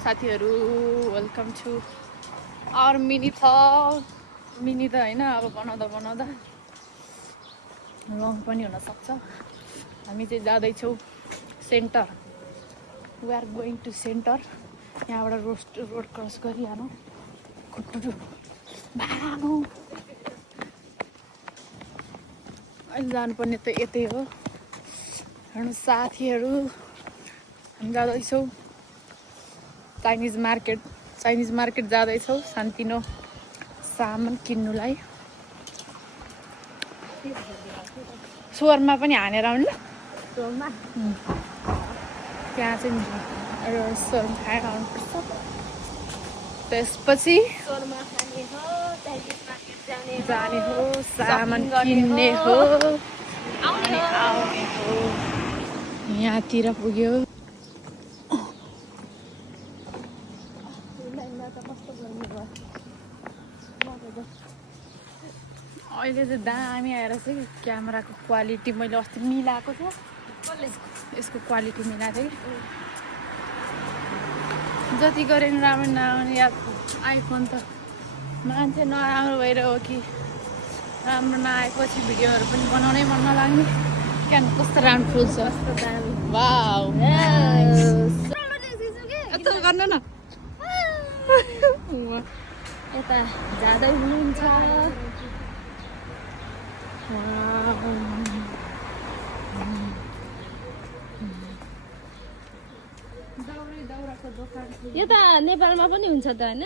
साथीहरू, welcome to our mini छ। Mini त होइन, अब बनाउँदा बनाउँदा लङ पनि हुनसक्छ। हामी चाहिँ जाँदैछौँ centre. We are going to centre. यहाँबाट रोड क्रस गरिहालौँ। खुट्टु भानु अहिले जानुपर्ने त यतै हो। हेर्नु साथीहरू, हामी जाँदैछौँ चाइनिज मार्केट जाँदैछौँ सान्तिनो सामान किन्नुलाई। सोरमा पनि हानेर आउनु ल। त्यहाँ चाहिँ सोरमा खाएर आउनुपर्छ। त्यसपछि जाने हो, सामान किन्ने हो अनि आउने हो। यहाँतिर पुग्यो। अहिले चाहिँ दामी आएर चाहिँ क्यामेराको क्वालिटी मैले अस्ति मिलाएको थिएँ। यसको क्वालिटी मिलाएको थिएँ कि जति गरे नि राम्रो नआउने याद। आइफोन त मान्छे नराम्रो भएर हो कि राम्रो नआएपछि भिडियोहरू पनि बनाउनै मन नलाग्ने। क्या कस्तो राम्रो फुल छ। वाउ यस्तो गर्न न। यता जाँदै हुनुहुन्छ। यो त नेपालमा पनि हुन्छ त होइन?